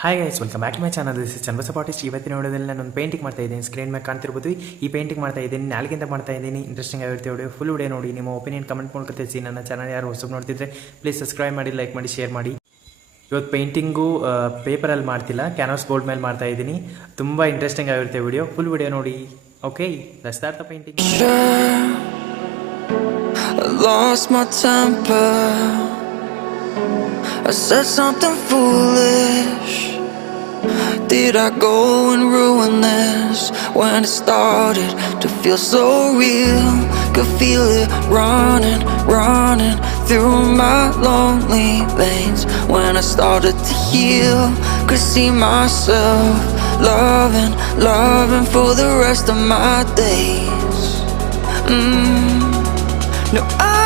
Hi guys welcome back my channel this is Chandrabasa artist ಇವತ್ತಿನ ವಿಡಿಯೋದಲ್ಲಿ ನಾನು ಒಂದು ಪೇಂಟಿಂಗ್ ಮಾಡ್ತಾ ಇದ್ದೀನಿ. ಸ್ಕ್ರೀನ್ ಮೇಲೆ ಕಾಣ್ತಿರ್ಬೋದು. ಈ ಪೇಂಟಿಂಗ್ ಮಾಡ್ತಾ ಇದ್ದೀನಿ. ನಾಲ್ಗಿಂತ ಮಾಡ್ತಾ ಇದ್ದೀನಿ. ಇಂಟ್ರೆಸ್ಟಿಂಗ್ ಆಗಿರುತ್ತೆ ವಿಡಿಯೋ ಫುಲ್ ವಿಡಿಯೋ ನೋಡಿ. ನಿಮ್ಮ ಒಪಿನಿಯನ್ ಕಮೆಂಟ್ ಮೂಲಕ ತಿಳಿಸಿ. ನನ್ನ ಚಾನಲ್ ಯಾರು ಹೊಸಬ್ ನೋಡ್ತಿದ್ರೆ ಪ್ಲೀಸ್ ಸಬ್ಸ್ಕ್ರೈಬ್ ಮಾಡಿ ಲೈಕ್ ಮಾಡಿ ಶೇರ್ ಮಾಡಿ. ಇವತ್ತು ಪೇಂಟಿಂಗು ಪೇಪರಲ್ಲಿ ಮಾಡ್ತಿಲ್ಲ. ಕ್ಯಾನ್ವಾಸ್ ಬೋರ್ಡ್ ಮೇಲೆ ಮಾಡ್ತಾ ಇದ್ದೀನಿ. ತುಂಬ ಇಂಟ್ರೆಸ್ಟಿಂಗ್ ಆಗಿರುತ್ತೆ ವಿಡಿಯೋ ಫುಲ್ ವಿಡಿಯೋ ನೋಡಿ. Okay ರಸ್ತಾರ್ಥ painting. I said something foolish. Did I go and ruin this when it started to feel so real? Could feel it running, running through my lonely veins when I started to heal. Could see myself loving, loving for the rest of my days. Mm. No, I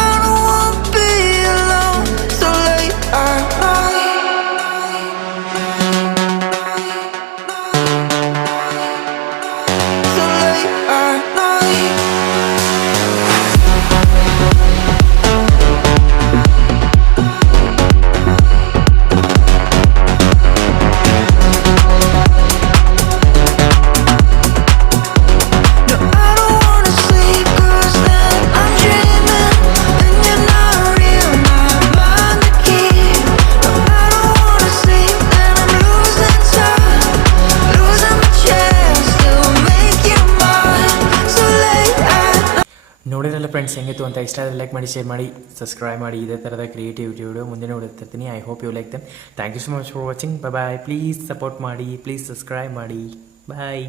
ನೋಡಿರಲ್ಲ friends ಹೆಂಗಿತ್ತು ಅಂತ ಇಷ್ಟ like ಮಾಡಿ share ಮಾಡಿ subscribe ಮಾಡಿ, ಇದೇ ಥರದ creativity video ಮುಂದೆ ನೋಡುತ್ತಿರ್ತೀನಿ I hope you like them thank you so much for watching bye please support ಮಾಡಿ ಪ್ಲೀಸ್ ಸಬ್ಸ್ಕ್ರೈಬ್ ಮಾಡಿ. ಬಾಯ್